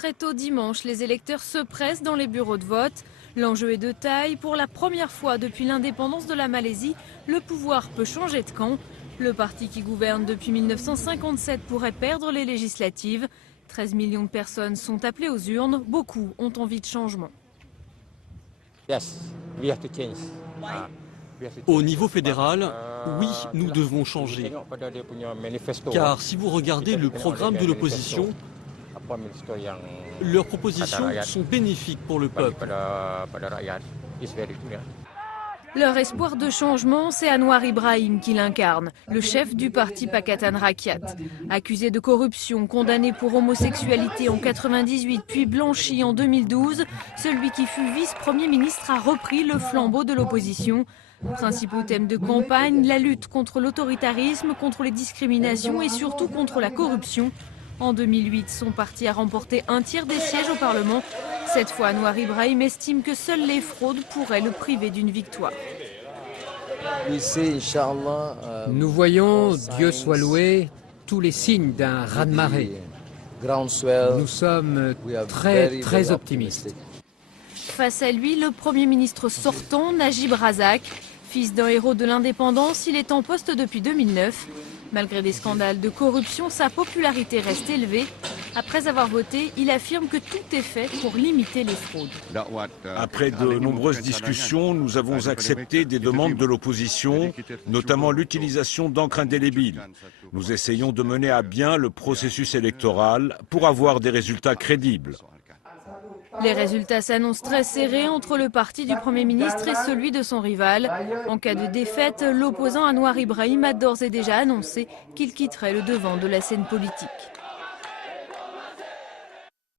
Très tôt dimanche, les électeurs se pressent dans les bureaux de vote. L'enjeu est de taille. Pour la première fois depuis l'indépendance de la Malaisie, le pouvoir peut changer de camp. Le parti qui gouverne depuis 1957 pourrait perdre les législatives. 13 millions de personnes sont appelées aux urnes. Beaucoup ont envie de changement. Au niveau fédéral, oui, nous devons changer. Car si vous regardez le programme de l'opposition, leurs propositions sont bénéfiques pour le peuple. Leur espoir de changement, c'est Anwar Ibrahim qui l'incarne, le chef du parti Pakatan Rakyat. Accusé de corruption, condamné pour homosexualité en 1998 puis blanchi en 2012, celui qui fut vice-premier ministre a repris le flambeau de l'opposition. Principaux thèmes de campagne, la lutte contre l'autoritarisme, contre les discriminations et surtout contre la corruption. En 2008, son parti a remporté un tiers des sièges au Parlement. Cette fois, Anwar Ibrahim estime que seules les fraudes pourraient le priver d'une victoire. Nous voyons, Dieu soit loué, tous les signes d'un raz-de-marée. Nous sommes très optimistes. Face à lui, le Premier ministre sortant, Najib Razak. Fils d'un héros de l'indépendance, il est en poste depuis 2009. Malgré des scandales de corruption, sa popularité reste élevée. Après avoir voté, il affirme que tout est fait pour limiter les fraudes. Après de nombreuses discussions, nous avons accepté des demandes de l'opposition, notamment l'utilisation d'encre indélébile. Nous essayons de mener à bien le processus électoral pour avoir des résultats crédibles. Les résultats s'annoncent très serrés entre le parti du Premier ministre et celui de son rival. En cas de défaite, l'opposant Anwar Ibrahim a d'ores et déjà annoncé qu'il quitterait le devant de la scène politique.